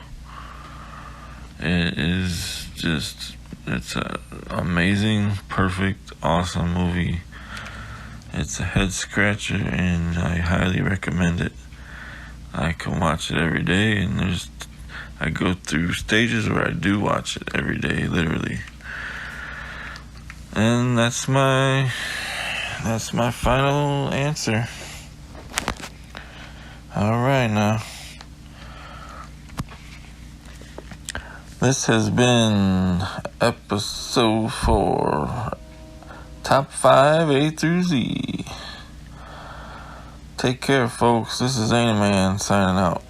It is just, it's an amazing, perfect, awesome movie. It's a head scratcher, and I highly recommend it. I can watch it every day, and I go through stages where I do watch it every day, literally. And that's my final answer. Alright, now. This has been episode 4. Top 5 A through Z. Take care, folks. This is Zany Man signing out.